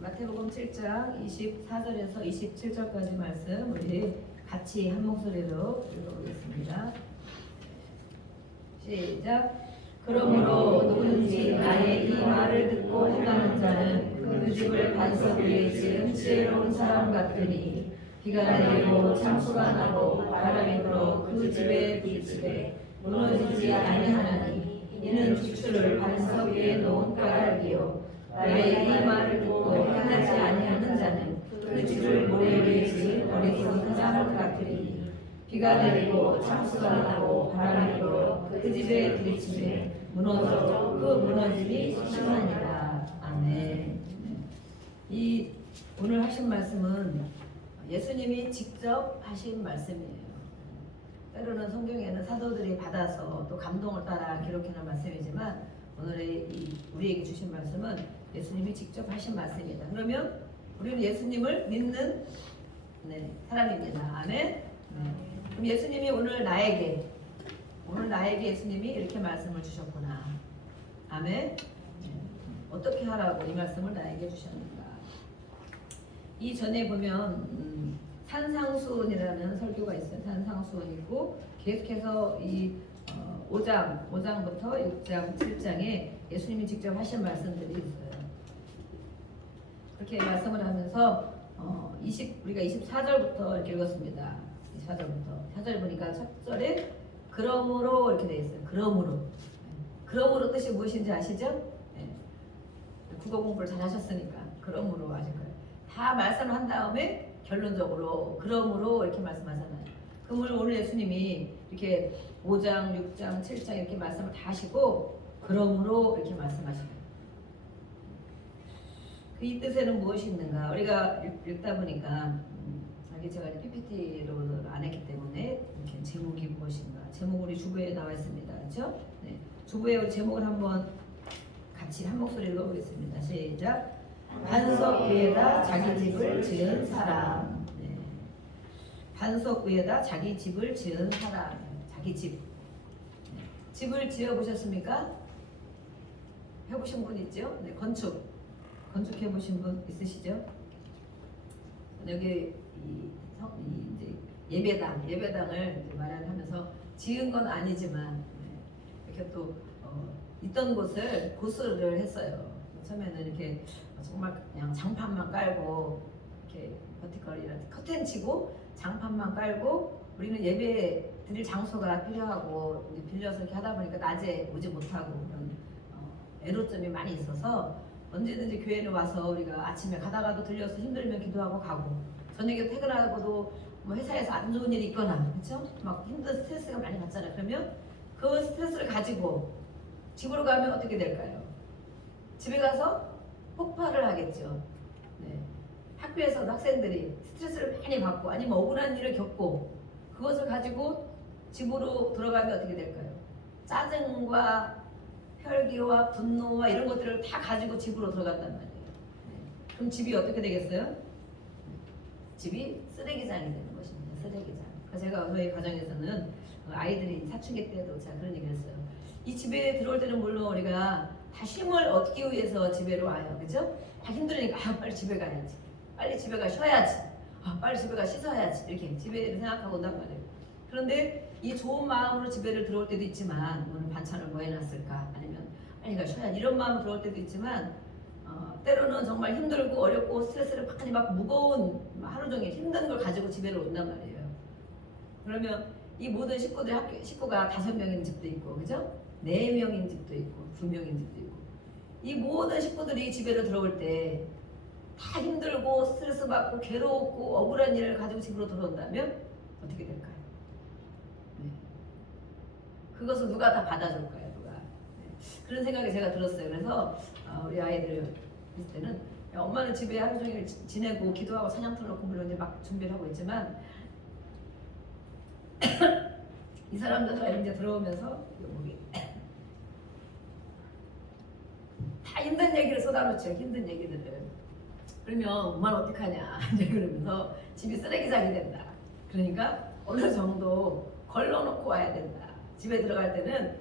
마태복음 7장 24절에서 27절까지 말씀 우리 같이 한 목소리로 읽어보겠습니다. 시작. 그러므로 누구든지 나의 이 말을 듣고 행하는 자는 그 집을 반석 위에 지은 지혜로운 사람 같으니 비가 내리고 창수가 나고 바람이 불어 그 집에 부딪히되 무너지지 아니하나니 이는 주추를 반석 위에 놓은 까닭이요 나의 이 말을 듣고 행하지 아니하는 자는 그 집을 모래 위에 지은 어리석은 사람 같으니 비가 내리고 창수가 나고 바람이 불어 그 집에 부딪히되 무너져 그 무너짐이 심하니라. 아멘. 이 오늘 하신 말씀은 예수님이 직접 하신 말씀이에요. 때로는 성경에는 사도들이 받아서 또 감동을 따라 기록해놓은 말씀이지만 오늘의 우리에게 주신 말씀은 예수님이 직접 하신 말씀입니다. 그러면 우리는 예수님을 믿는 사람입니다. 아멘. 그럼 예수님이 오늘 나에게 예수님이 이렇게 말씀을 주셨구나. 아멘. 어떻게 하라고 이 말씀을 나에게 주셨는가. 이 전에 보면 산상수훈이라는 설교가 있어요. 산상수훈이 있고 계속해서 이 5장부터 6장, 7장에 예수님이 직접 하신 말씀들이 있어요. 그렇게 말씀을 하면서 우리가 24절부터 이렇게 읽었습니다. 24절부터 4절 보니까 첫 절에 그러므로 이렇게 되어 있어요. 그러므로 뜻이 무엇인지 아시죠? 국어 공부를 잘 하셨으니까 그러므로 아실 거예요. 다 말씀을 한 다음에 결론적으로 그러므로 이렇게 말씀하잖아요. 그러면 오늘 예수님이 이렇게 5장, 6장, 7장 이렇게 말씀을 다 하시고 그러므로 이렇게 말씀하시는 이 뜻에는 무엇이 있는가? 우리가 읽다 보니까 제가 PPT로 안 했기 때문에 이렇게 제목이 무엇인가? 제목 우리 주부에 나와 있습니다. 그렇죠? 네. 주부에 우리 제목을 한번 같이 한 목소리로 읽어보겠습니다. 시작. 반석 위에다 자기 집을 지은 사람. 네. 반석 위에다 자기 집을 지은 사람. 자기 집. 네. 집을 지어 보셨습니까? 해보신 분 있죠? 네. 건축해 보신 분 있으시죠? 여기 이제 예배당을 이제 말을 하면서 지은 건 아니지만 이렇게 또 있던 곳을 고수를 했어요. 처음에는 이렇게 정말 그냥 장판만 깔고 이렇게 버티컬이라든지 커튼 치고 장판만 깔고 우리는 예배 드릴 장소가 필요하고 이제 빌려서 이렇게 하다 보니까 낮에 오지 못하고 그런 애로점이 많이 있어서 언제든지 교회를 와서 우리가 아침에 가다가도 들려서 힘들면 기도하고 가고 저녁에 퇴근하고도 뭐 회사에서 안 좋은 일이 있거나 그렇죠? 막 힘든 스트레스가 많이 받잖아요. 그러면 그 스트레스를 가지고 집으로 가면 어떻게 될까요? 집에 가서 폭발을 하겠죠. 네. 학교에서도 학생들이 스트레스를 많이 받고 아니면 억울한 일을 겪고 그것을 가지고 집으로 들어가면 어떻게 될까요? 짜증과 혈기와 분노와 이런 것들을 다 가지고 집으로 들어간단 말이에요. 네. 그럼 집이 어떻게 되겠어요? 집이 쓰레기장이 되는 것입니다. 쓰레기장. 그래서 제가 저희 가정에서는 아이들이 사춘기 때도 제가 그런 얘기를 했어요. 이 집에 들어올 때는 물론 우리가 다 쉼을 얻기 위해서 집에로 와요. 그죠? 다 힘들으니까 빨리 집에 가야지. 빨리 집에 가 쉬어야지. 빨리 집에 가 씻어야지. 이렇게 집에를 생각하고 온단 말이에요. 그런데 이 좋은 마음으로 집에를 들어올 때도 있지만 오늘 반찬을 뭐 해놨을까? 아니면 빨리 가 쉬어야지. 이런 마음으로 들어올 때도 있지만 때로는 정말 힘들고 어렵고 스트레스를 많이 받고 무거운 하루 종일 힘든 걸 가지고 집에를 온단 말이에요. 그러면 이 모든 식구가 5명인 집도 있고, 그죠? 4명인 집도 있고, 2명인 집도 있고. 이 모든 식구들이 집에를 들어올 때 다 힘들고 스트레스 받고 괴롭고 억울한 일을 가지고 집으로 들어온다면 어떻게 될까요? 네. 그것을 누가 다 받아줄까요? 누가? 네. 그런 생각이 제가 들었어요. 그래서 우리 아이들 있을 때는 엄마는 집에 하루 종일 지내고 기도하고 사냥 틀어놓고 물론 이제 막 준비를 하고 있지만 이 사람들 이제 들어오면서 다 힘든 얘기를 쏟아놓죠. 힘든 얘기들을. 그러면 엄마는 어떡하냐 이제 그러면서 집이 쓰레기장이 된다. 그러니까 어느 정도 걸러놓고 와야 된다. 집에 들어갈 때는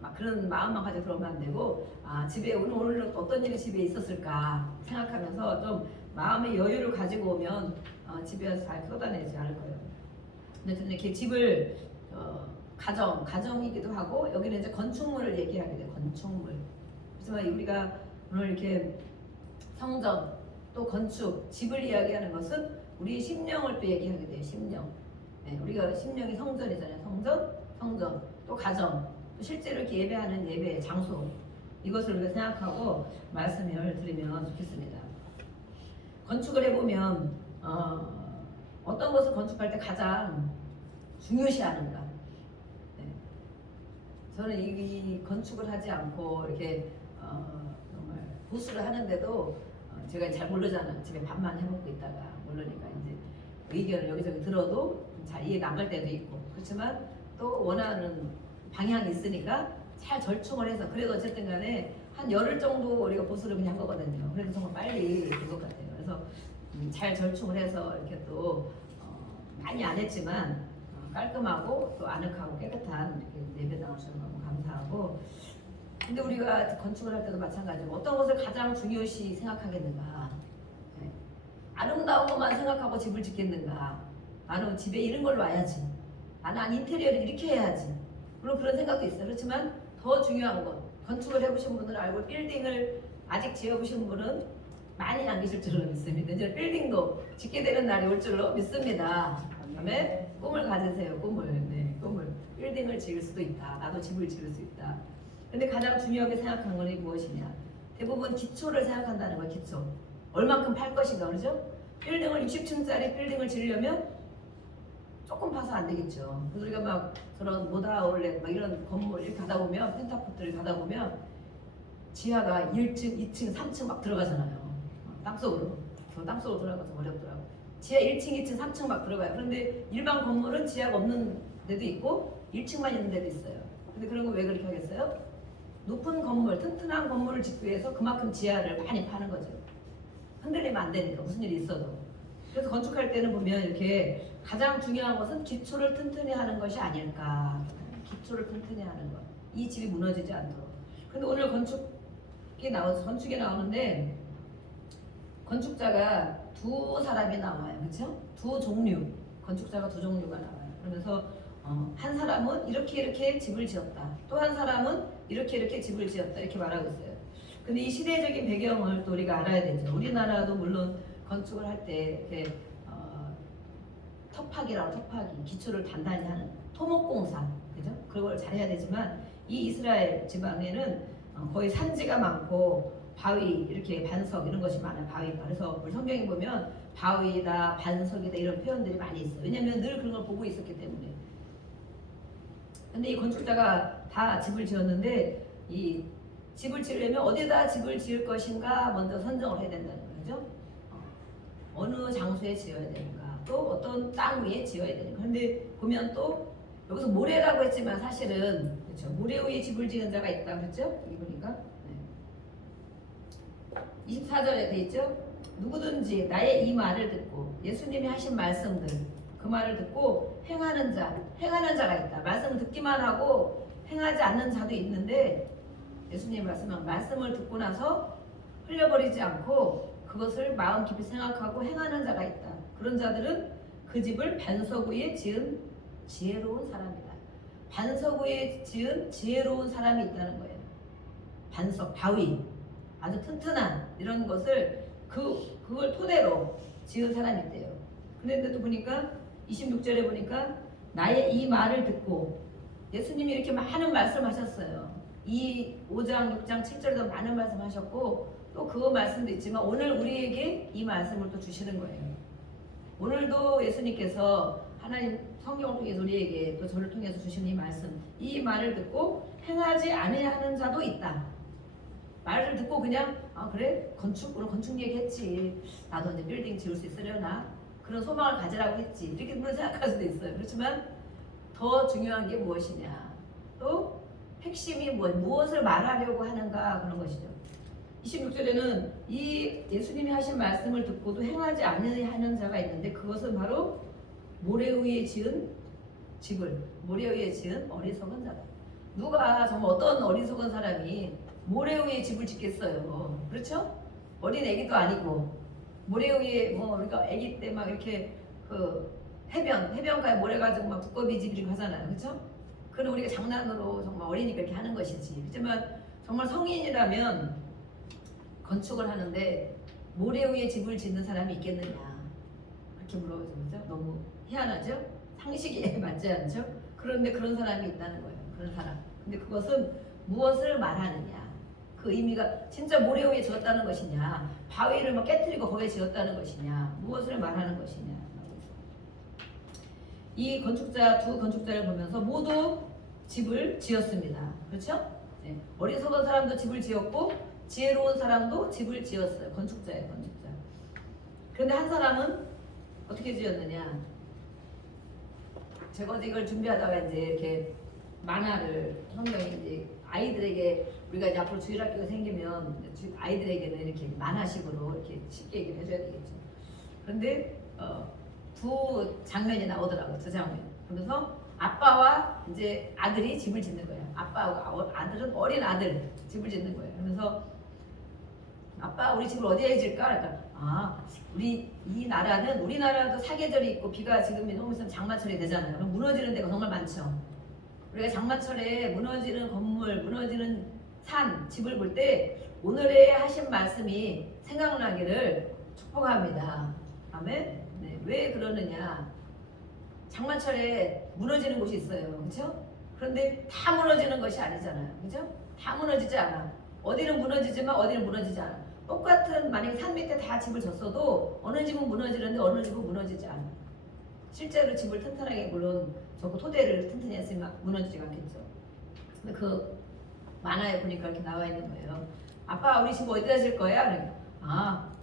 막 그런 마음만 가지고 들어오면 안 되고 집에 오늘 어떤 일이 집에 있었을까 생각하면서 좀 마음의 여유를 가지고 오면 집에서 잘 쏟아내지 않을 거예요. 근데 저는 이렇게 집을 가정이기도 하고 여기는 이제 건축물을 얘기하게 돼요. 건축물. 하지만 우리가 오늘 이렇게 성전 또 건축 집을 이야기하는 것은 우리 심령을 또 얘기하게 돼요. 심령. 네, 우리가 심령이 성전이잖아요. 성전 또 가정 또 실제로 이렇게 예배하는 예배 장소 이것을 우리가 생각하고 말씀을 드리면 좋겠습니다. 건축을 해보면 어떤 것을 건축할 때 가장 중요시하는가? 네. 저는 이 건축을 하지 않고 이렇게 정말 보수를 하는데도 제가 잘 모르잖아요. 집에 밥만 해먹고 있다가 모르니까 이제 의견을 여기저기 들어도 잘 이해가 안 갈 때도 있고 그렇지만 또 원하는 방향이 있으니까 잘 절충을 해서 그래도 어쨌든 간에 한 열흘 정도 우리가 보수를 그냥 한 거거든요. 그래도 정말 빨리 된 것 같아요. 그래서 잘 절충을 해서 이렇게 또 많이 안 했지만 깔끔하고 또 아늑하고 깨끗한 이렇게 예배당을 주셔서 너무 감사하고 근데 우리가 건축을 할 때도 마찬가지고 어떤 것을 가장 중요시 생각하겠는가 네. 아름다운 것만 생각하고 집을 짓겠는가 나는 집에 이런 걸로 와야지 나는 인테리어를 이렇게 해야지 물론 그런 생각도 있어요. 그렇지만 더 중요한 것 건축을 해보신 분들은 알고 빌딩을 아직 지어보신 분은 많이 안 계실 줄로 믿습니다. 이제 빌딩도 짓게 되는 날이 올 줄로 믿습니다. 그다음에 꿈을 가지세요. 꿈을. 네, 꿈을. 빌딩을 지을 수도 있다. 나도 집을 지을 수 있다. 근데 가장 중요하게 생각하는 것이 무엇이냐? 대부분 기초를 생각한다는 거예요. 기초. 얼만큼 팔 것인가 그러죠? 빌딩을 60층짜리 빌딩을 지으려면 조금 파서 안 되겠죠. 그래서 우리가 막 저런 모다아울렛 막 이런 건물 이렇게 가다 보면 펜타포트를 가다 보면 지하가 1층, 2층, 3층 막 들어가잖아요. 땅속으로. 저 땅속으로 들어가서 어렵더라고. 지하 1층, 2층, 3층 막 들어가요. 그런데 일반 건물은 지하가 없는 데도 있고 1층만 있는 데도 있어요. 근데 그런 거 왜 그렇게 하겠어요? 높은 건물, 튼튼한 건물을 짓기 위해서 그만큼 지하를 많이 파는 거죠. 흔들리면 안 되니까 무슨 일이 있어도. 그래서 건축할 때는 보면 이렇게 가장 중요한 것은 기초를 튼튼히 하는 것이 아닐까. 기초를 튼튼히 하는 것. 이 집이 무너지지 않도록. 근데 오늘 건축에 나오는데 건축자가 두 사람이 나와요. 그렇죠? 두 종류. 건축자가 두 종류가 나와요. 그러면서 한 사람은 이렇게 집을 지었다. 또 한 사람은 이렇게 집을 지었다. 이렇게 말하고 있어요. 근데 이 시대적인 배경을 또 우리가 알아야 되죠. 우리나라도 물론 건축을 할 때 이렇게 터파기 기초를 단단히 하는 토목공사 그죠? 그걸 잘해야 되지만 이 이스라엘 지방에는 거의 산지가 많고 바위 이렇게 반석 이런 것이 많아요. 바위가 그래서 우리 성경에 보면 바위다 반석이다 이런 표현들이 많이 있어요. 왜냐하면 늘 그런 걸 보고 있었기 때문에. 근데 이 건축자가 다 집을 지었는데 이 집을 지으려면 어디다 집을 지을 것인가 먼저 선정을 해야 된다는 거죠. 어느 장소에 지어야 되는가 또 어떤 땅 위에 지어야 되는가. 근데 보면 또 여기서 모래라고 했지만 사실은 그렇죠. 모래 위에 집을 지은 자가 있다 그랬죠. 여기 보니까 네. 24절에 돼 있죠. 누구든지 나의 이 말을 듣고 예수님이 하신 말씀들 그 말을 듣고 행하는 자가 있다. 말씀을 듣기만 하고 행하지 않는 자도 있는데 예수님이 말씀을 듣고 나서 흘려버리지 않고 그것을 마음 깊이 생각하고 행하는 자가 있다. 그런 자들은 그 집을 반석 위에 지은 지혜로운 사람이다. 반석 위에 지은 지혜로운 사람이 있다는 거예요. 반석, 바위, 아주 튼튼한 이런 것을 그걸 토대로 지은 사람이 있대요. 그런데 또 보니까 26절에 보니까 나의 이 말을 듣고 예수님이 이렇게 많은 말씀하셨어요. 이 5장, 6장, 7절에도 많은 말씀하셨고 또 그 말씀도 있지만 오늘 우리에게 이 말씀을 또 주시는 거예요. 오늘도 예수님께서 하나님 성경을 통해서 우리에게 또 저를 통해서 주시는 이 말씀 이 말을 듣고 행하지 않아야 하는 자도 있다. 말을 듣고 그냥 그래 오늘 건축 얘기했지 나도 이제 빌딩 지을 수 있으려나 그런 소망을 가지라고 했지 이렇게 물론 생각할 수도 있어요. 그렇지만 더 중요한 게 무엇이냐 또 핵심이 무엇을 말하려고 하는가 그런 것이죠. 26절에는 이 예수님이 하신 말씀을 듣고도 행하지 않으려 하는 자가 있는데 그것은 바로 모래 위에 지은 집을 모래 위에 지은 어리석은 자다. 누가 정말 어떤 어리석은 사람이 모래 위에 집을 짓겠어요. 그렇죠? 어린 애기도 아니고 모래 위에 뭐 우리가 애기 때 막 이렇게 그 해변가에 모래 가지고 막 두꺼비 집 이렇게 하잖아요. 그렇죠? 그건 우리가 장난으로 정말 어리니까 이렇게 하는 것이지. 하지만 정말 성인이라면 건축을 하는데 모래 위에 집을 짓는 사람이 있겠느냐 그렇게 물어보죠. 그죠? 너무 희한하죠? 상식에 맞지 않죠? 그런데 그런 사람이 있다는 거예요. 그런 사람. 근데 그것은 무엇을 말하느냐? 그 의미가 진짜 모래 위에 지었다는 것이냐? 바위를 막 깨뜨리고 거기에 지었다는 것이냐? 무엇을 말하는 것이냐? 이 건축자 두 건축자를 보면서 모두 집을 지었습니다. 그렇죠? 네. 어리석은 사람도 집을 지었고 지혜로운 사람도 집을 지었어요. 건축자예요, 건축자. 그런데 한 사람은 어떻게 지었느냐? 제가 이걸 준비하다가 이제 이렇게 만화를 성경에 이제 아이들에게 우리가 이제 앞으로 주일학교가 생기면 아이들에게는 이렇게 만화식으로 이렇게 쉽게 얘기를 해줘야 되겠죠. 그런데 두 장면이 나오더라고요. 두 장면. 그래서 아빠와 이제 아들이 집을 짓는 거예요. 아빠하고 아들은 어린 아들 집을 짓는 거예요. 그래서 아빠 우리 집을 어디에 짓을까? 그러니까 우리 이 나라는 우리나라도 사계절이 있고 비가 지금 너무 있으면 장마철이 되잖아요. 그럼 무너지는 데가 정말 많죠. 우리가 장마철에 무너지는 건물, 무너지는 산, 집을 볼 때 오늘의 하신 말씀이 생각나기를 축복합니다. 아멘. 네, 왜 그러느냐? 장마철에 무너지는 곳이 있어요. 그렇죠? 그런데 다 무너지는 것이 아니잖아요. 그렇죠? 다 무너지지 않아. 어디는 무너지지만 어디는 무너지지 않아. 똑같은 만약에 산 밑에 다 집을 졌어도 어느 집은 무너지는데 어느 집은 무너지지 않아. 실제로 집을 튼튼하게 물론 저거 토대를 튼튼히 했으면 무너지지 않겠죠. 근데 그 만화에 보니까 이렇게 나와 있는 거예요. 아빠 우리 집 어디다 질 거야? 그러니까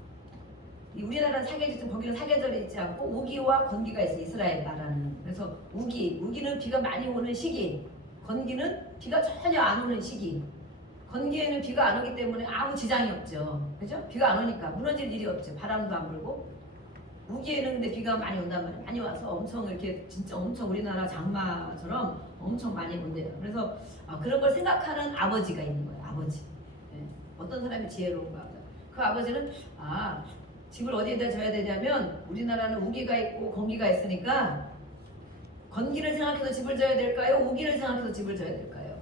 우리나라 사계절 거기는 사계절이 있지 않고 우기와 건기가 있어. 이스라엘 나라는. 그래서 우기는 비가 많이 오는 시기, 건기는 비가 전혀 안 오는 시기. 건기에는 비가 안 오기 때문에 아무 지장이 없죠. 그죠? 비가 안 오니까 무너질 일이 없죠. 바람도 안 불고. 우기에는 근데 비가 많이 온단 말이에요. 많이 와서 엄청 이렇게 진짜 엄청 우리나라 장마처럼 엄청 많이 온대요. 그래서 그런 걸 생각하는 아버지가 있는 거예요. 아버지. 네. 어떤 사람이 지혜로운가 보다. 그 아버지는 집을 어디에다 져야 되냐면 우리나라는 우기가 있고 건기가 있으니까 건기를 생각해서 집을 져야 될까요? 우기를 생각해서 집을 져야 될까요?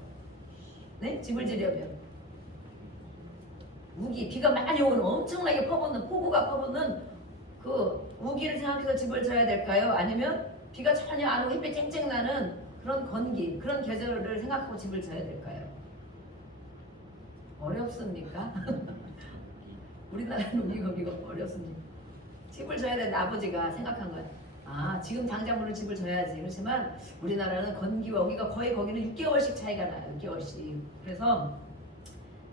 네? 집을 지려면 우기, 비가 많이 오는 엄청나게 퍼붓는 폭우가 퍼붓는 그 우기를 생각해서 집을 져야 될까요? 아니면 비가 전혀 안 오고 햇빛 쨍쨍 나는 그런 건기, 그런 계절을 생각하고 집을 져야 될까요? 어렵습니까? 우리나라는 우기 건기가 어렵습니까? 집을 져야 되는데 아버지가 생각한 거예요. 지금 당장 물론 집을 져야지. 그렇지만 우리나라는 건기와 우기가 거의 거기는 6개월씩 차이가 나요. 6개월씩. 그래서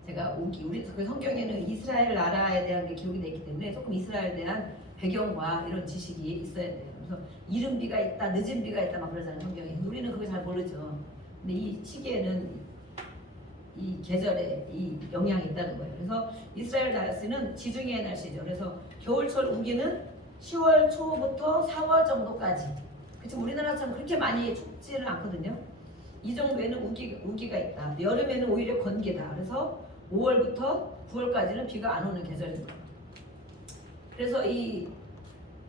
제가 우리 그 성경에는 이스라엘 나라에 대한 게 기록이 되어 있기 때문에 조금 이스라엘에 대한 배경과 이런 지식이 있어야 돼요. 그래서 이른 비가 있다, 늦은 비가 있다 막 그러잖아요. 성경에. 우리는 그걸 잘 모르죠. 근데 이 시기에는 이 계절에 이 영향이 있다는 거예요. 그래서 이스라엘 날씨는 지중해 날씨죠. 그래서 겨울철 우기는 10월 초부터 4월 정도까지. 그렇죠. 우리나라처럼 그렇게 많이 춥지는 않거든요. 이 정도에는 우기가 있다. 여름에는 오히려 건기다. 그래서 5월부터 9월까지는 비가 안 오는 계절입니다. 그래서 이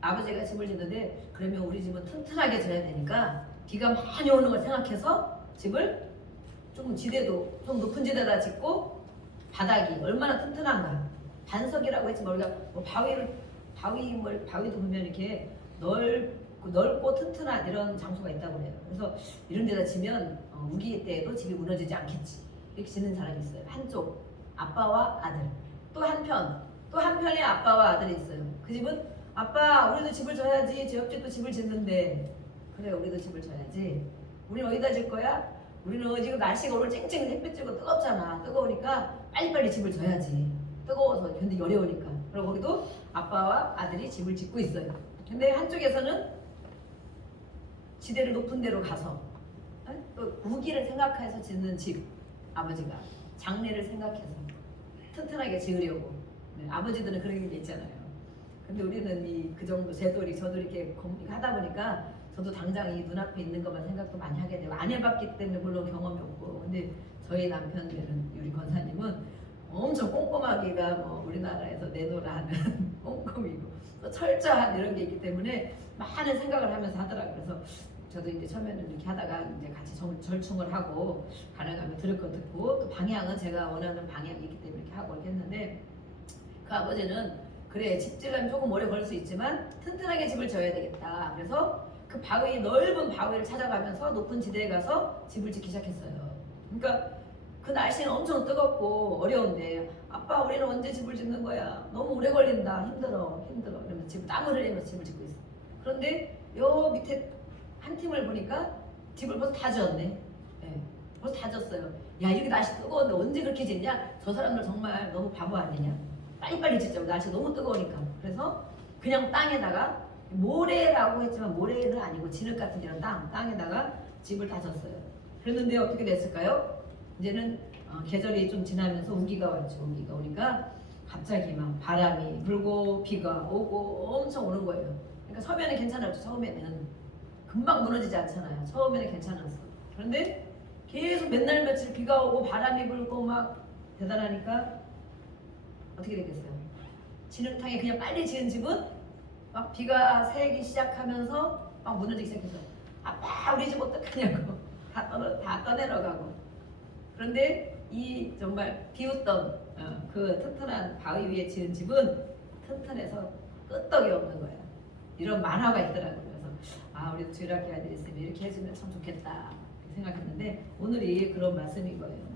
아버지가 집을 짓는데 그러면 우리 집은 튼튼하게 져야 되니까 비가 많이 오는 걸 생각해서 집을 조금 지대도 좀 높은 지대다 짓고 바닥이 얼마나 튼튼한가. 반석이라고 했지만 우리가 뭐 바위도 보면 이렇게 넓고 튼튼한 이런 장소가 있다고 해요. 그래서 이런 데다 지면 우기 때에도 집이 무너지지 않겠지. 이렇게 짓는 사람이 있어요. 한쪽 아빠와 아들. 또 한편에 아빠와 아들이 있어요. 그 집은 아빠 우리도 집을 져야지. 저 옆집도 집을 짓는데 그래 우리도 집을 져야지. 우리는 어디다 질 거야? 우리는 지금 날씨가 오늘 쨍쨍 햇빛 쬐고 뜨겁잖아. 뜨거우니까 빨리빨리 집을 져야지. 뜨거워서 견디기 어려우니까. 그리고 거기도 아빠와 아들이 집을 짓고 있어요. 근데 한쪽에서는 지대를 높은 데로 가서 또 우기를 생각해서 짓는 집. 아버지가 장래를 생각해서 튼튼하게 지으려고. 네, 아버지들은 그런 게 있잖아요. 근데 우리는 그 정도 제돌이 저돌이 이렇게 하다 보니까 저도 당장 이 눈앞에 있는 것만 생각도 많이 하게 되고 안 해봤기 때문에 물론 경험이 없고 근데 저희 남편 되는 우리 권사님은 엄청 꼼꼼하기가 뭐 우리나라에서 내노라 하는 꼼꼼이고 또 철저한 이런 게 있기 때문에 많은 생각을 하면서 하더라고요. 그래서 저도 이제 처음에는 이렇게 하다가 이제 같이 절충을 하고 가능하면 들을 거 듣고 또 방향은 제가 원하는 방향이 있기 때문에 이렇게 하고 이렇게 했는데 그 아버지는 그래 집질하면 조금 오래 걸릴 수 있지만 튼튼하게 집을 져야 되겠다. 그래서 그 바위 넓은 바위를 찾아가면서 높은 지대에 가서 집을 짓기 시작했어요. 그러니까 그 날씨는 엄청 뜨겁고 어려운데 아빠 우리는 언제 집을 짓는 거야? 너무 오래 걸린다. 힘들어. 그러면서 지금 땀을 흘리면서 집을 짓고 있어. 그런데 요 밑에 한 팀을 보니까 집을 벌써 다 지었네. 네, 벌써 다 지었어요. 야 이렇게 날씨 뜨거운데 언제 그렇게 짓냐? 저 사람들 정말 너무 바보 아니냐? 빨리빨리 짓자고 날씨 너무 뜨거우니까. 그래서 그냥 땅에다가 모래라고 했지만 모래는 아니고 진흙 같은 이런 땅에다가 집을 다 졌어요. 그랬는데 어떻게 됐을까요? 이제는 계절이 좀 지나면서 우기가 왔죠. 우기가 오니까 갑자기 막 바람이 불고 비가 오고 엄청 오는 거예요. 그러니까 처음에는 괜찮았죠. 처음에는 금방 무너지지 않잖아요. 처음에는 괜찮았어. 그런데 계속 맨날 며칠 비가 오고 바람이 불고 막 대단하니까 어떻게 되겠어요? 진흙탕에 그냥 빨리 지은 집은 막 비가 새기 시작하면서 막 무너지기 시작했어요. 아빠 우리 집 어떡하냐고 다 떠내려가고. 그런데 이 정말 비웃던 그 튼튼한 바위 위에 지은 집은 튼튼해서 끄떡이 없는 거예요. 이런 만화가 있더라고요. 그래서 우리도 주일학교 아들이 있으면 이렇게 해주면 참 좋겠다 생각했는데 오늘이 그런 말씀인 거예요.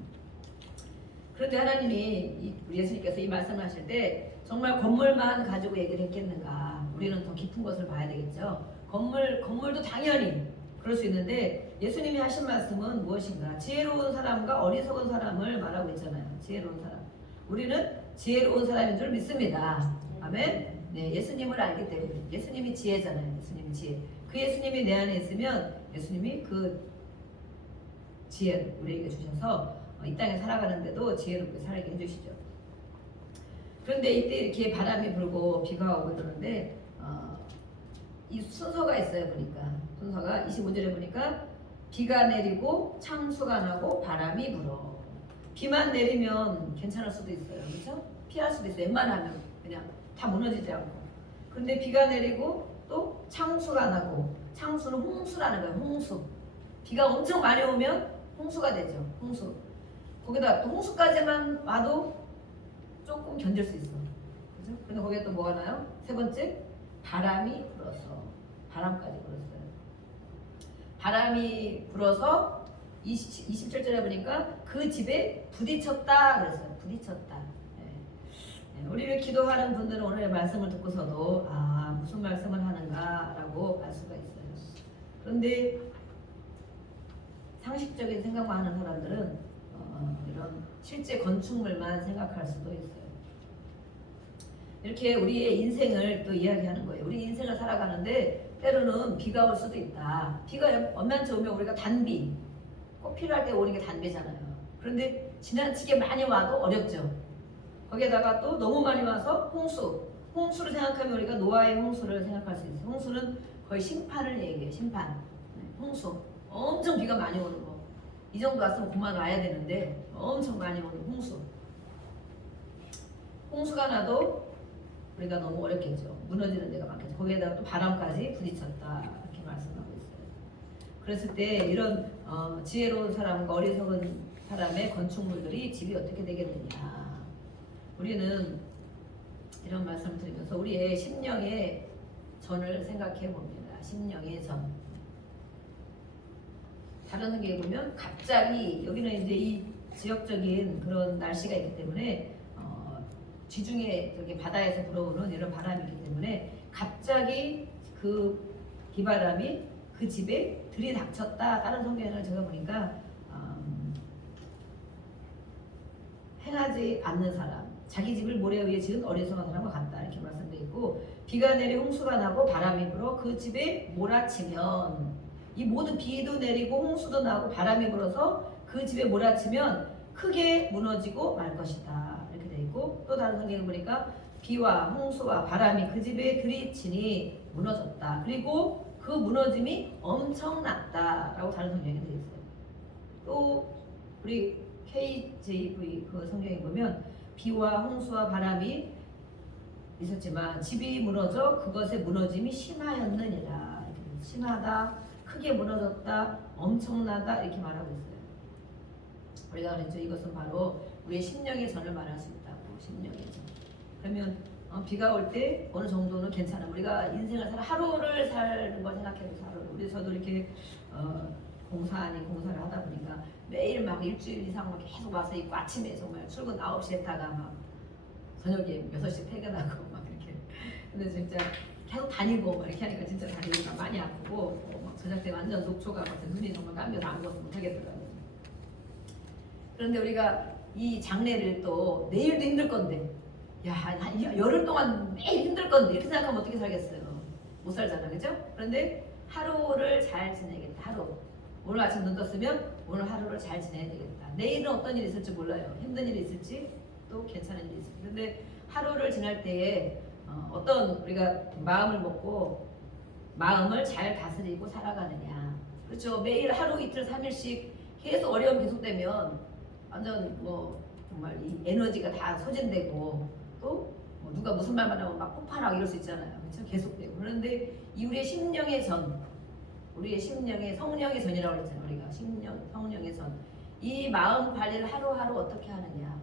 그런데 하나님이 우리 예수님께서 이 말씀을 하실 때 정말 건물만 가지고 얘기를 했겠는가? 우리는 더 깊은 것을 봐야 되겠죠. 건물도 당연히 그럴 수 있는데 예수님이 하신 말씀은 무엇인가? 지혜로운 사람과 어리석은 사람을 말하고 있잖아요. 지혜로운 사람. 우리는 지혜로운 사람인 줄 믿습니다. 아멘. 네, 예수님을 알기 때문에 예수님이 지혜잖아요. 예수님이 지혜. 그 예수님이 내 안에 있으면 예수님이 그 지혜를 우리에게 주셔서 이 땅에 살아가는데도 지혜롭게 살게 해주시죠. 그런데 이때 이렇게 바람이 불고 비가 오고 그러는데 이 순서가 있어요. 보니까 순서가 25절에 보니까 비가 내리고 창수가 나고 바람이 불어. 비만 내리면 괜찮을 수도 있어요. 그렇죠? 피할 수도 있어요. 웬만하면 그냥 다 무너지지 않고. 그런데 비가 내리고 또 창수가 나고. 창수는 홍수라는 거예요. 홍수. 비가 엄청 많이 오면 홍수가 되죠. 홍수. 거기다 또 홍수까지만 와도 조금 견딜 수 있어. 그죠? 근데 거기에 또 뭐가 나요? 세 번째, 바람이 불어서. 바람까지 불었어요. 바람이 불어서 27절에 보니까 그 집에 부딪혔다 그랬어요. 부딪혔다. 네. 우리를 기도하는 분들은 오늘의 말씀을 듣고서도 무슨 말씀을 하는가라고 알 수가 있어요. 그런데 상식적인 생각만 하는 사람들은 이런 실제 건축물만 생각할 수도 있어요. 이렇게 우리의 인생을 또 이야기하는 거예요. 우리 인생을 살아가는데 때로는 비가 올 수도 있다. 비가 엄연치 오면 우리가 단비, 꼭 필요할 때 오는 게 단비잖아요. 그런데 지나치게 많이 와도 어렵죠. 거기에다가 또 너무 많이 와서 홍수를 생각하면 우리가 노아의 홍수를 생각할 수 있어요. 홍수는 거의 심판을 얘기해요. 심판. 홍수. 엄청 비가 많이 오는 거. 이 정도 왔으면 그만 와야 되는데 엄청 많이 오는 홍수. 홍수가 나도 우리가 너무 어렵겠죠. 무너지는 데가 많겠죠. 거기에다가 또 바람까지 부딪혔다 이렇게 말씀하고 있어요. 그랬을 때 이런 지혜로운 사람과 어리석은 사람의 건축물들이 집이 어떻게 되겠느냐. 우리는 이런 말씀을 드리면서 우리의 심령의 전을 생각해 봅니다. 심령의 전. 다른 성경에 보면 갑자기 여기는 이제 이 지역적인 그런 날씨가 있기 때문에 지중해 저기 바다에서 불어오는 이런 바람이기 때문에 갑자기 그 비바람이 그 집에 들이닥쳤다. 다른 성경을 제가 보니까 행하지 않는 사람, 자기 집을 모래 위에 지은 어리석은 사람과 같다 이렇게 말씀되어 있고 비가 내리 홍수가 나고 바람이 불어 그 집에 몰아치면 이 모든 비도 내리고 홍수도 나고 바람이 불어서 그 집에 몰아치면 크게 무너지고 말 것이다. 이렇게 되어 있고 또 다른 성경을 보니까 비와 홍수와 바람이 그 집에 들이치니 무너졌다. 그리고 그 무너짐이 엄청났다라고 다른 성경에 되어 있어요. 또 우리 KJV 그 성경에 보면 비와 홍수와 바람이 있었지만 집이 무너져 그것의 무너짐이 심하였느니라. 심하다, 크게 무너졌다, 엄청나다 이렇게 말하고 있어요. 우리가 그랬죠. 이것은 바로 우리의 심령의 전을 말할 수 있다고. 심령의 전. 그러면 비가 올 때 어느 정도는 괜찮아. 우리가 인생을 하루를 사는 걸 생각해도 하루. 우리 저도 이렇게 공사 아닌 공사를 하다 보니까 매일 막 일주일 이상 계속 와서 있고 아침에 정말 출근 9시 했다가 막 저녁에 6시 퇴근하고 막 이렇게. 근데 진짜 계속 다니고 막 이렇게 하니까 진짜 다리가 많이 아프고 막 저녁 때 완전 녹초가 같은 눈이 정말 감겨서 아무것도 못 하겠더라고요. 그런데 우리가 이 장례를 또 내일도 힘들 건데 야 열흘 동안 매일 힘들 건데 이렇게 생각하면 어떻게 살겠어요? 못 살잖아, 그죠? 그런데 하루를 잘 지내겠다. 하루. 오늘 아침 눈 떴으면 오늘 하루를 잘 지내야 되겠다. 내일은 어떤 일이 있을지 몰라요. 힘든 일이 있을지 또 괜찮은 일이 있을지. 근데 하루를 지날 때에 어떤 우리가 마음을 먹고 마음을 잘 다스리고 살아가느냐. 그렇죠. 매일 하루 이틀 3일씩 계속 어려움이 계속되면 완전 뭐 정말 이 에너지가 다 소진되고 또 뭐 누가 무슨 말만 하면 막 폭발하고 이럴 수 있잖아요. 그렇죠? 계속되고. 그런데 이 우리의 심령의 전, 우리의 심령의 성령의 전이라고 그랬잖아요. 우리가 성령의 전. 이 마음 관리를 하루하루 어떻게 하느냐.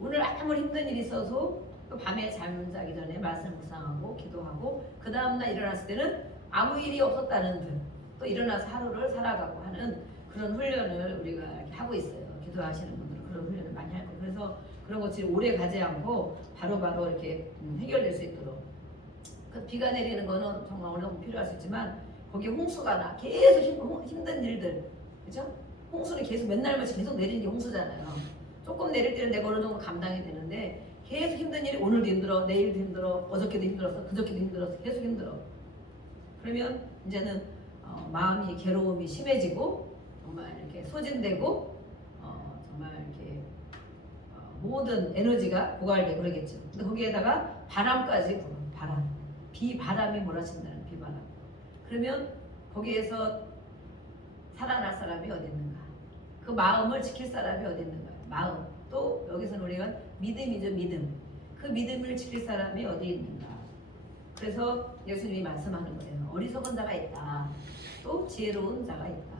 오늘 아무리 힘든 일이 있어서 또 밤에 잠자기 전에 말씀 묵상하고 기도하고 그 다음날 일어났을 때는 아무 일이 없었다는 듯 또 일어나서 하루를 살아가고 하는 그런 훈련을 우리가 이렇게 하고 있어요. 기도하시는 분들은 그런 훈련을 많이 할 거예요. 그래서 그런 것들이 오래 가지 않고 바로바로 이렇게 해결될 수 있도록. 그 비가 내리는 거는 정말 어느 정도 필요할 수 있지만 거기에 홍수가 나 계속 힘든 일들, 그죠? 홍수는 계속 맨날 며칠 계속 내리는 게 홍수잖아요. 조금 내릴 때는 내가 어느 정도 감당이 되는데 계속 힘든 일이 오늘도 힘들어, 내일도 힘들어, 어저께도 힘들었어, 그저께도 힘들었어, 계속 힘들어. 그러면 이제는 마음이 괴로움이 심해지고 정말 이렇게 소진되고 정말 이렇게 모든 에너지가 고갈되고 그러겠죠. 근데 거기에다가 바람까지 불어. 바람, 비바람이 몰아친다는 비바람. 그러면 거기에서 살아날 사람이 어디 있는가? 그 마음을 지킬 사람이 어디 있는가? 마음. 또 여기서는 우리가 믿음이죠. 믿음. 그 믿음을 지킬 사람이 어디 있는가? 그래서 예수님이 말씀하는 거예요. 어리석은 자가 있다. 또 지혜로운 자가 있다.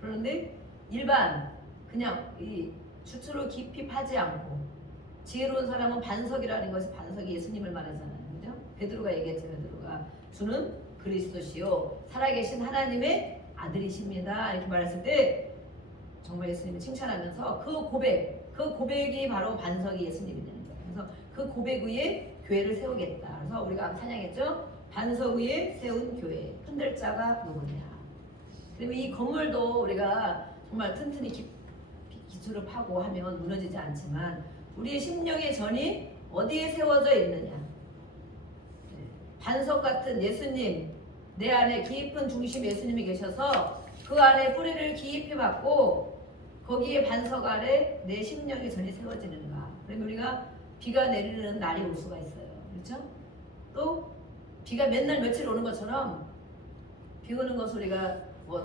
그런데 일반 그냥 이 주추를 깊이 파지 않고 지혜로운 사람은 반석이라는 것이 반석이 예수님을 말하잖아요. 그죠? 베드로가 얘기했죠. 베드로가 주는 그리스도시요 살아계신 하나님의 아들이십니다. 이렇게 말했을 때 정말 예수님을 칭찬하면서 그 고백이 바로 반석이 예수님이 되는 거예요. 그래서 그 고백 위에 교회를 세우겠다. 그래서 우리가 찬양했죠. 반석 위에 세운 교회. 흔들 자가 누구냐. 그리고 이 건물도 우리가 정말 튼튼히 기초를 파고 하면 무너지지 않지만 우리의 심령의 전이 어디에 세워져 있느냐. 반석 같은 예수님, 내 안에 깊은 중심 예수님이 계셔서 그 안에 뿌리를 깊이 박고 거기에 반석 아래 내 심령의 전이 세워지는가. 그러면 우리가 비가 내리는 날이 올 수가 있어요. 그렇죠? 또 비가 맨날 며칠 오는 것처럼 비 오는 것을 우리가 뭐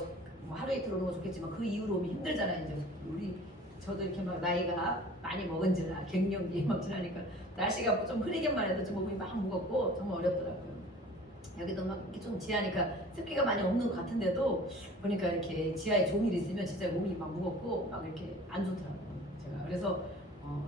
하루 이틀 오는 건 좋겠지만 그 이후로 오면 힘들잖아요. 이제 저도 이렇게 막 나이가 많이 먹은지라 갱년기 막 지나니까 날씨가 좀 흐리기만 해도 좀 몸이 막 무겁고 정말 어렵더라고요. 여기도 막 이렇게 좀 지하니까 습기가 많이 없는 것 같은데도 보니까 이렇게 지하에 좋은 일 있으면 진짜 몸이 막 무겁고 막 이렇게 안 좋더라고요. 제가 그래서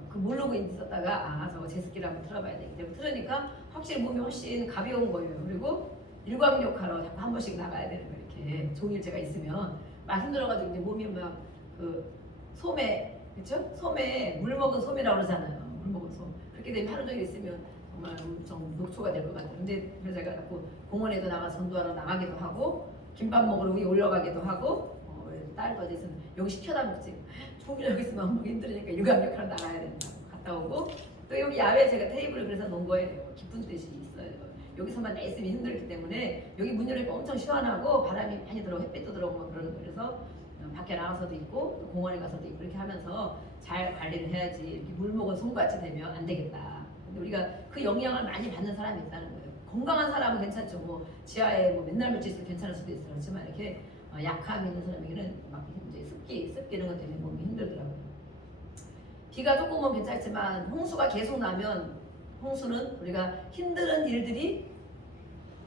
그 모르고 있었다가 저거 제습기를 한번 틀어봐야 되겠다. 틀으니까 확실히 몸이 훨씬 가벼운 거예요. 그리고 일광욕하러 자꾸 한 번씩 나가야 되는 거 이렇게 종일제가 있으면 막 힘들어가지고 이제 몸이 막 그 솜에 그렇죠? 솜에 물 먹은 솜이라고 그러잖아요. 물 먹은 솜. 그렇게 되면 하루 종일 있으면 정말 엄청 녹초가 될 것 같아요. 근데 그래서 제가 자꾸 공원에도 나가 전도하러 나가기도 하고 김밥 먹으러 위에 올라가기도 하고 딸도 어디 있으면 여기 시켜다 먹지. 종일 여기 있으면 너무 힘들으니까 일광욕하러 나가야 된다. 갔다 오고 또 여기 야외에 제가 테이블을 그래서 놓은 거예요. 깊은 뜻이 있어요. 여기서만 내 있으면 힘들기 때문에 여기 문 열으니까 엄청 시원하고 바람이 많이 들어오고 햇빛도 들어오고 막 그러는 거예요. 그래서 밖에 나가서도 있고 또 공원에 가서도 있고 이렇게 하면서 잘 관리를 해야지. 이렇게 물 먹은 솜같이 되면 안 되겠다. 근데 우리가 그 영향을 많이 받는 사람이 있다는 거예요. 건강한 사람은 괜찮죠. 뭐 지하에 뭐 맨날 묻지 있어도 괜찮을 수도 있어요. 그렇지만 이렇게 약함 있는 사람에게는 막 이제 습기 이런 것 때문에 몸이 힘들더라고요. 비가 조금 오면 괜찮지만 홍수가 계속 나면 홍수는 우리가 힘든 일들이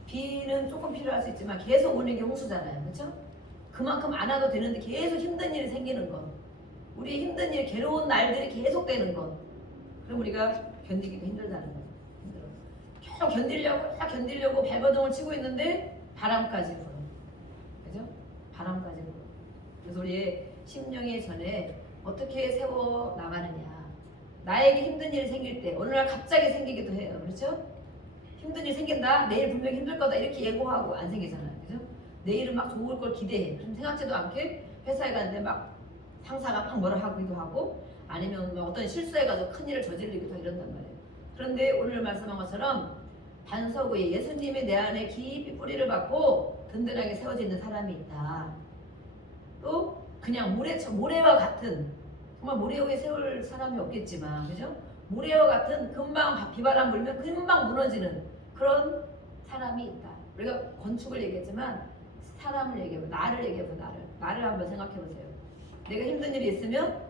비는 조금 필요할 수 있지만 계속 오는 게 홍수잖아요. 그렇죠? 그만큼 안 와도 되는데 계속 힘든 일이 생기는 것. 우리의 힘든 일, 괴로운 날들이 계속 되는 것. 그럼 우리가 견디기가 힘들다는 거예요. 힘들어. 겨우 견디려고 발버둥을 치고 있는데 바람까지 불어. 그죠? 바람까지 불어. 그래서 우리의 심령의 전에 어떻게 세워 나가느냐. 나에게 힘든 일이 생길 때 어느 날 갑자기 생기기도 해요. 그렇죠? 힘든 일 생긴다. 내일 분명히 힘들 거다. 이렇게 예고하고 안 생기잖아요. 그죠? 내일은 막 좋을 걸 기대해. 좀 생각지도 않게 회사에 갔는데 막 상사가 막 뭐라 하기도 하고 아니면 뭐 어떤 실수해가지고 큰일을 저지르기도 하고 이런단 말이에요. 그런데 오늘 말씀한 것처럼 반석 위에 예수님이 내 안에 깊이 뿌리를 받고 든든하게 세워져 있는 사람이 있다. 또 그냥 모래와 같은 정말 모래 위에 세울 사람이 없겠지만 그죠? 모래와 같은 금방 비바람 불면 금방 무너지는 그런 사람이 있다. 우리가 건축을 얘기했지만 사람을 얘기해보고 나를 얘기해보고 나를 한번 생각해보세요. 내가 힘든 일이 있으면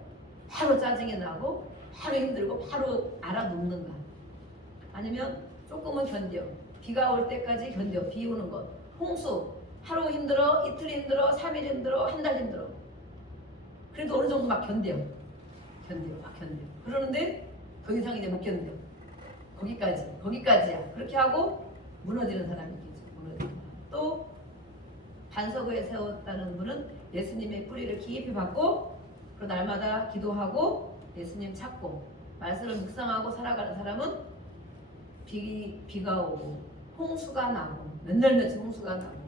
바로 짜증이 나고 바로 힘들고 바로 알아놓는가. 아니면 조금은 견뎌. 비가 올 때까지 견뎌. 비 오는 것. 홍수. 하루 힘들어. 이틀 힘들어. 3일 힘들어. 한 달 힘들어. 그래도 어느 정도 막 견뎌. 막 견뎌. 그러는데 더 이상 이제 못 견뎌. 거기까지야. 그렇게 하고 무너지는 사람이 있겠죠. 무너지는 사람. 또 반석 위에 세웠다는 분은 예수님의 뿌리를 깊이 받고 그 날마다 기도하고 예수님 찾고 말씀을 묵상하고 살아가는 사람은 비가 오고 홍수가 나고 몇날 며칠 홍수가 나고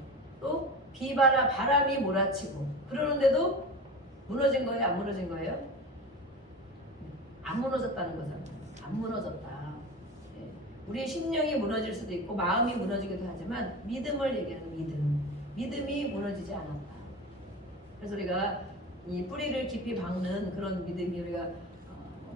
또 바람이 몰아치고 그러는데도 무너진 거예요? 안 무너진 거예요? 안 무너졌다는 거잖아요. 안 무너졌다. 네. 우리의 심령이 무너질 수도 있고 마음이 무너지기도 하지만 믿음을 얘기하는 믿음이 무너지지 않았다. 그래서 우리가 이 뿌리를 깊이 박는 그런 믿음이 우리가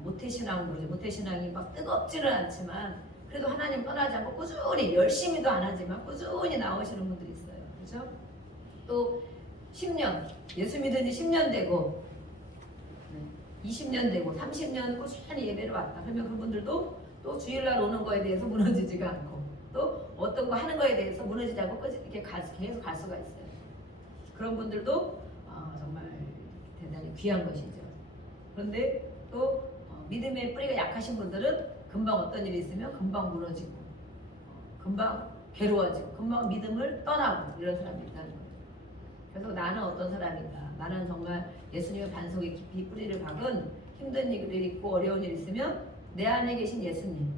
모태신앙 그러죠. 모태신앙이 막 뜨겁지는 않지만 그래도 하나님 떠나지 않고 꾸준히 열심히도 안 하지만 꾸준히 나오시는 분들이 있어요. 그렇죠? 또 10년 예수 믿은 지 10년 되고 20년 되고 30년 꾸준히 예배를 왔다. 그러면 그분들도 또 주일날 오는 거에 대해서 무너지지가 않고 또 어떤 거 하는 거에 대해서 무너지지 않고 이렇게 계속 갈 수가 있어요. 그런 분들도 정말 대단히 귀한 것이죠. 그런데 또 믿음의 뿌리가 약하신 분들은 금방 어떤 일이 있으면 금방 무너지고 금방 괴로워지고 금방 믿음을 떠나고 이런 사람이 있다는 거예요. 그래서 나는 어떤 사람인가? 나는 정말 예수님의 반석에 깊이 뿌리를 박은 힘든 일이 있고 어려운 일이 있으면 내 안에 계신 예수님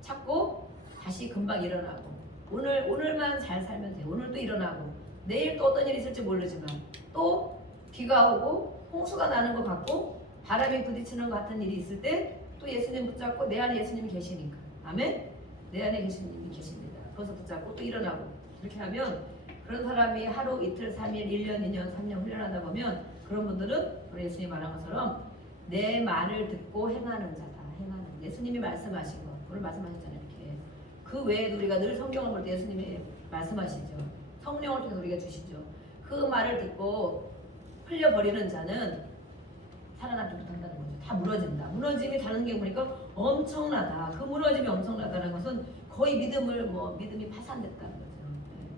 찾고 다시 금방 일어나고 오늘만 잘 살면 돼. 오늘도 일어나고 내일 또 어떤 일이 있을지 모르지만 또 비가 오고 홍수가 나는 것 같고 바람이 부딪히는 것 같은 일이 있을 때 또 예수님 붙잡고 내 안에 예수님이 계시니까 아멘? 내 안에 예수님이 계십니다. 거기서 붙잡고 또 일어나고 이렇게 하면 그런 사람이 하루 이틀 3일 1년 2년 3년 훈련하다 보면 그런 분들은 우리 예수님이 말한 것처럼 내 말을 듣고 행하는 자다. 예수님이 말씀하신 것 오늘 말씀하셨잖아요. 이렇게 그 외에도 우리가 늘 성경을 볼 때 예수님이 말씀하시죠. 성령을 통해서 우리가 주시죠. 그 말을 듣고 흘려버리는 자는 살아남지 못한다는 거죠. 다 무너진다. 무너짐이 다른 게 보니까 엄청나다. 그 무너짐이 엄청나다는 것은 거의 믿음이 파산됐다는 거죠. 네.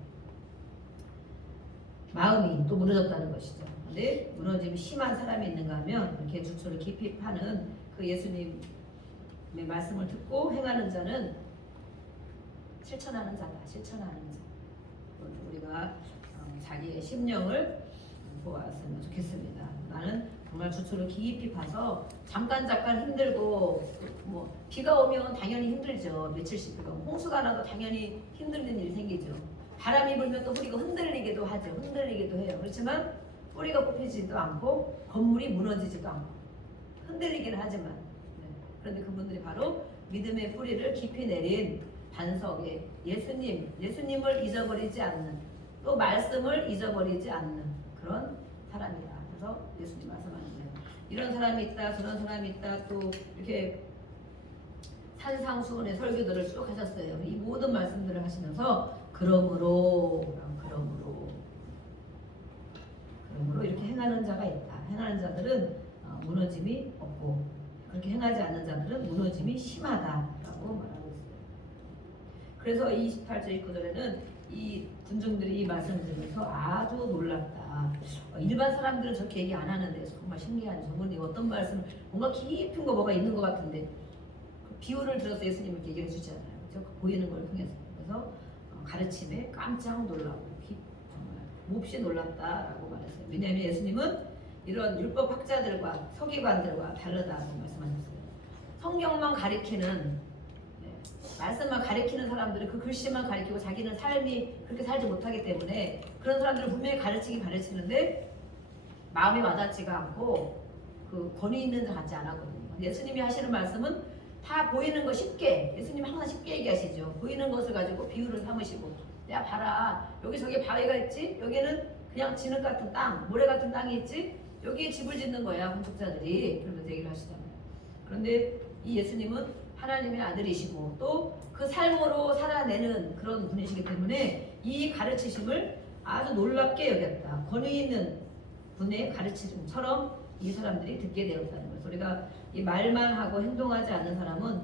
마음이 또 무너졌다는 것이죠. 근데 무너짐이 심한 사람이 있는가 하면 이렇게 주초를 깊이 파는 그 예수님의 말씀을 듣고 행하는 자는 실천하는 자다. 우리가 자기의 심령을 보았으면 좋겠습니다. 나는 정말 주초를 깊이 파서 잠깐 힘들고 뭐 비가 오면 당연히 힘들죠. 며칠씩 홍수가 나도 당연히 힘든 일이 생기죠. 바람이 불면 또 뿌리가 흔들리기도 해요. 그렇지만 뿌리가 뽑히지도 않고 건물이 무너지지도 않고 흔들리기는 하지만 그런데 그분들이 바로 믿음의 뿌리를 깊이 내린 반석에 예수님을 잊어버리지 않는 또 말씀을 잊어버리지 않는 그런 사람이다. 그래서 예수님 말씀하시네요. 이런 사람이 있다, 저런 사람이 있다, 또 이렇게 산상수훈의 설교들을 쭉 하셨어요. 이 모든 말씀들을 하시면서 그러므로 이렇게 행하는 자가 있다. 행하는 자들은 무너짐이 없고 그렇게 행하지 않는 자들은 무너짐이 심하다라고 말하고 있어요. 그래서 28절 29절에는 이 군중들이 이 말씀을 들으면서 아주 놀랐다. 일반 사람들은 저렇게 얘기 안 하는데 정말 신기하네. 저분이 어떤 말씀 뭔가 깊은 거 뭐가 있는 것 같은데 그 비유를 들어서 예수님이 이렇게 얘기해 주잖아요. 그렇죠? 보이는 걸 통해서. 그래서 가르침에 깜짝 놀라고 정말 몹시 놀랐다라고 말했어요. 왜냐하면 예수님은 이런 율법 학자들과 서기관들과 다르다고 말씀하셨어요. 성경만 가리키는 말씀만 가리키는 사람들은 그 글씨만 가리키고 자기는 삶이 그렇게 살지 못하기 때문에 그런 사람들은 분명히 가르치는데 마음이 와닿지가 않고 그 권위 있는 자 같지 않았거든요. 예수님이 하시는 말씀은 다 보이는 거 쉽게 예수님이 항상 쉽게 얘기하시죠. 보이는 것을 가지고 비유를 삼으시고 야 봐라 여기 저기 바위가 있지 여기는 그냥 진흙 같은 땅 모래 같은 땅이 있지 여기에 집을 짓는 거야 건축자들이 그러면서 얘기를 하시잖아요. 그런데 이 예수님은 하나님의 아들이시고 또 그 삶으로 살아내는 그런 분이시기 때문에 이 가르치심을 아주 놀랍게 여겼다. 권위 있는 분의 가르치심처럼 이 사람들이 듣게 되었다는 거예요. 우리가 이 말만 하고 행동하지 않는 사람은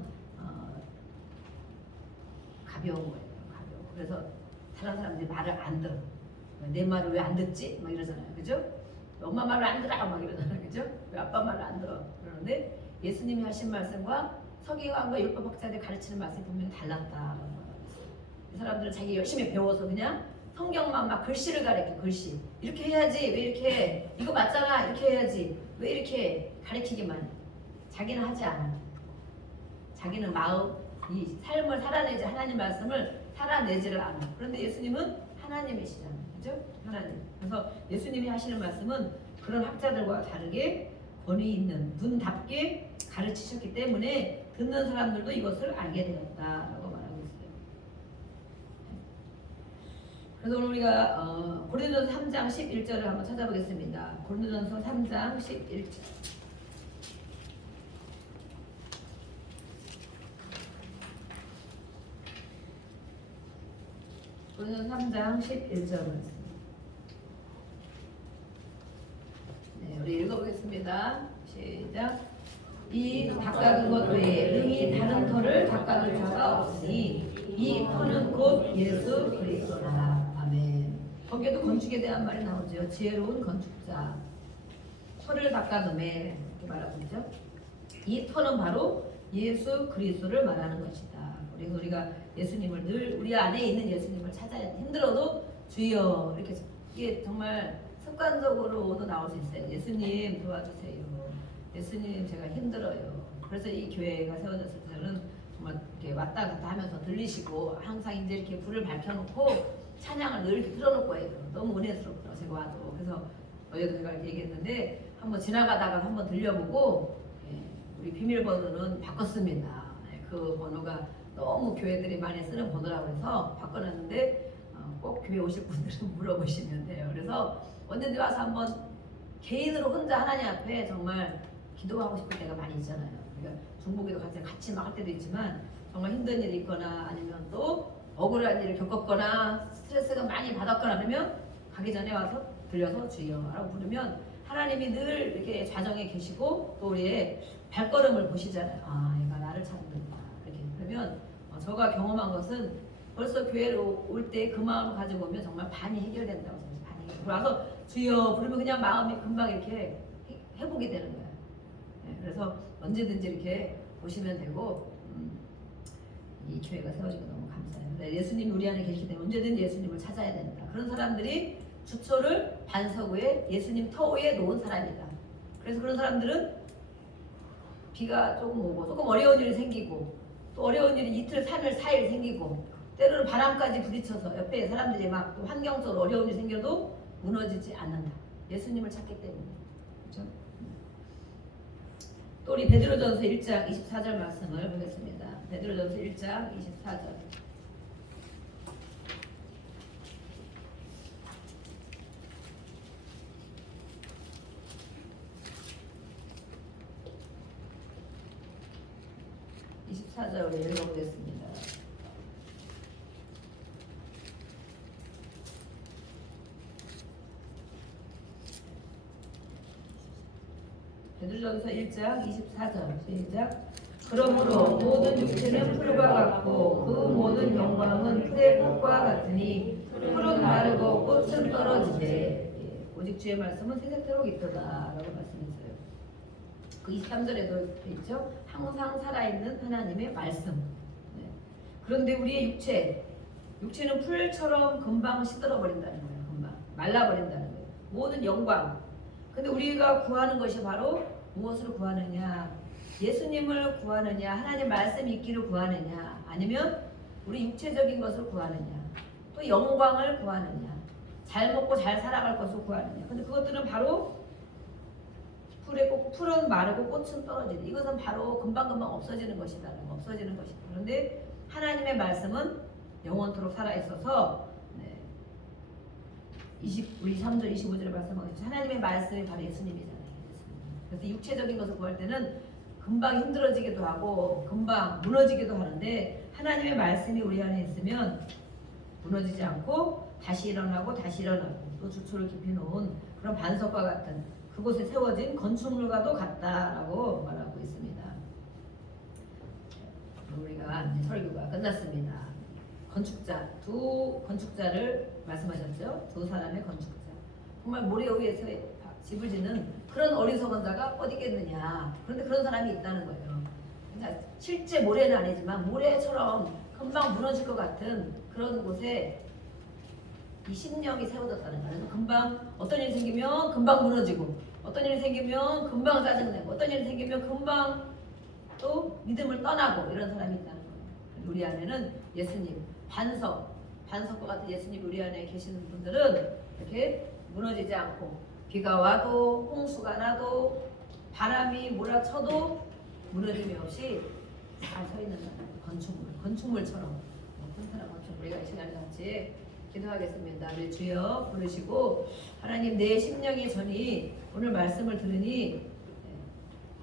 가벼운 거예요. 가벼워. 그래서 다른 사람들이 말을 안 들어. 내 말을 왜 안 듣지? 막 이러잖아요. 그죠? 엄마 말을 안 들어 막 이러잖아요. 그죠? 왜 아빠 말을 안 들어? 그러는데 예수님이 하신 말씀과 서기관과 율법학자들이 가르치는 말씀이 분명히 달랐다라는 거예요. 이 사람들은 자기 열심히 배워서 그냥 성경만 막 글씨를 가르쳐 글씨 이렇게 해야지 왜 이렇게 해? 이거 맞잖아 이렇게 해야지 왜 이렇게 가르치기만 자기는 하지 않아. 자기는 마음 이 삶을 살아내지 하나님 말씀을 살아내지를 않아. 그런데 예수님은 하나님이시잖아요. 그죠? 하나님. 그래서 예수님이 하시는 말씀은 그런 학자들과 다르게 권위 있는 분답게 가르치셨기 때문에 듣는 사람들도 이것을 알게 되었다라고 말하고 있어요. 그래서 오늘 우리가 고린도전서 3장 11절을 한번 찾아보겠습니다. 고린도전서 3장 11절. 고린도전서 3장 11절 말씀. 네, 우리 읽어보겠습니다. 시작. 이 닦아둔 것 외에 능히 다른 터를 닦아둘 자가 없으니 이 터는 곧 예수 그리스도라. 아멘. 거기에도 건축에 대한 말이 나오죠. 지혜로운 건축자. 터를 닦아둠에 이렇게 말하고 있죠. 이 터는 바로 예수 그리스도를 말하는 것이다. 그래서 우리가 예수님을 늘 우리 안에 있는 예수님을 찾아야 돼. 힘들어도 주여 이렇게 이게 정말 습관적으로도 나올 수 있어요. 예수님 도와주세요. 예수님 제가 힘들어요. 그래서 이 교회가 세워졌을 때는 정말 이렇게 왔다 갔다 하면서 들리시고 항상 이제 이렇게 불을 밝혀놓고 찬양을 늘 이렇게 틀어놓고 해요. 너무 은혜스럽더라고요. 제가 와도. 그래서 어제도 제가 이렇게 얘기했는데 한번 지나가다가 한번 들려보고 우리 비밀번호는 바꿨습니다. 그 번호가 너무 교회들이 많이 쓰는 번호라고 해서 바꿔놨는데 꼭 교회 오실 분들은 물어보시면 돼요. 그래서 언제든지 와서 한번 개인으로 혼자 하나님 앞에 정말 기도하고 싶을 때가 많이 있잖아요. 그러니까 중보기도 같이 막 할 때도 있지만 정말 힘든 일이 있거나 아니면 또 억울한 일을 겪었거나 스트레스가 많이 받았거나 그러면 가기 전에 와서 들려서 주여라고 부르면 하나님이 늘 이렇게 좌정에 계시고 또 우리의 발걸음을 보시잖아요. 아, 얘가 나를 찾는다. 이렇게 그러면 저가 경험한 것은 벌써 교회로 올 때 그 마음을 가지고 오면 정말 반이 해결된다고 생각해요. 반이 해결. 와서 주여 부르면 그냥 마음이 금방 이렇게 회복이 되는 거예요. 그래서 언제든지 이렇게 보시면 되고 이 교회가 세워지고 너무 감사해요. 예수님이 우리 안에 계시기 때문에 언제든지 예수님을 찾아야 된다. 그런 사람들이 주초를 반석 위에 예수님 터 위에 놓은 사람이다. 그래서 그런 사람들은 비가 조금 오고 조금 어려운 일이 생기고 또 어려운 일이 이틀, 3일, 4일 생기고 때로는 바람까지 부딪혀서 옆에 사람들이 막 또 환경적으로 어려운 일이 생겨도 무너지지 않는다. 예수님을 찾기 때문에. 그렇죠? 또 우리 베드로전서 1장 24절 말씀을 보겠습니다. 베드로전서 1장 24절. 24절 읽어보겠습니다. 베드로전서 1장 24절 시작. 그러므로 모든 육체는 풀과 같고 그 모든 영광은 풀의 꽃과 같으니 풀은 마르고 꽃은 떨어지되 오직 주의 말씀은 세세토록 있도다 라고 말씀했어요. 그 23절에도 있죠. 항상 살아있는 하나님의 말씀. 네. 그런데 우리의 육체는 풀처럼 금방 시들어버린다는 거예요. 금방 말라버린다는 거예요. 모든 영광. 근데 우리가 구하는 것이 바로 무엇을 구하느냐? 예수님을 구하느냐? 하나님 말씀 있기를 구하느냐? 아니면 우리 육체적인 것을 구하느냐? 또 영광을 구하느냐? 잘 먹고 잘 살아갈 것을 구하느냐? 근데 그것들은 바로 풀은 마르고 꽃은 떨어지는, 이것은 바로 금방금방 없어지는 것이다. 없어지는 것이다. 그런데 하나님의 말씀은 영원토록 살아있어서 우리 3절 25절에 말씀하겠죠. 하나님의 말씀이 바로 예수님이잖아요. 그래서 육체적인 것을 구할 때는 금방 힘들어지기도 하고 금방 무너지기도 하는데 하나님의 말씀이 우리 안에 있으면 무너지지 않고 다시 일어나고 또 주초를 깊이 놓은 그런 반석과 같은 그곳에 세워진 건축물과도 같다라고 말하고 있습니다. 우리가 이제 설교가 끝났습니다. 두 건축자를 말씀하셨죠. 두 사람의 건축자. 정말 모래 위에서 집을 짓는 그런 어리석은 자가 어디 있겠느냐. 그런데 그런 사람이 있다는 거예요. 그러니까 실제 모래는 아니지만 모래처럼 금방 무너질 것 같은 그런 곳에 이 심령이 세워졌다는 거예요. 그래서 금방 어떤 일이 생기면 금방 무너지고 어떤 일이 생기면 금방 짜증내고 어떤 일이 생기면 금방 또 믿음을 떠나고 이런 사람이 있다는 거예요. 우리 안에는 예수님 반석과 같은 예수님 우리 안에 계시는 분들은 이렇게 무너지지 않고 비가 와도 홍수가 나도 바람이 몰아쳐도 무너짐이 없이 잘 서 있는 사람, 건축물처럼 튼튼한 건축물. 우리가 이 시간에 같이 기도하겠습니다. 우리 주여 부르시고 하나님 내 심령의 전이 오늘 말씀을 들으니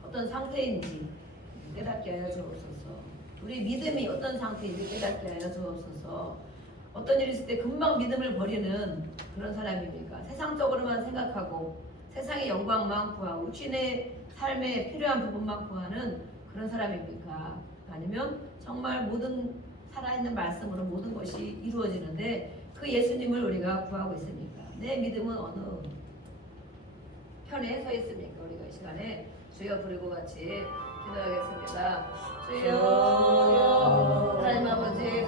어떤 상태인지 깨닫게 하여 주옵소서. 우리 믿음이 어떤 상태인지 깨닫게 하여 주옵소서. 어떤 일이 있을 때 금방 믿음을 버리는 그런 사람입니까? 세상적으로만 생각하고 세상의 영광만 구하고 육신의 삶에 필요한 부분만 구하는 그런 사람입니까? 아니면 정말 모든 살아있는 말씀으로 모든 것이 이루어지는데 그 예수님을 우리가 구하고 있습니까? 내 믿음은 어느 편에 서 있습니까? 우리가 이 시간에 주여 부르고 같이 기도하겠습니다. 주여 하나님 아버지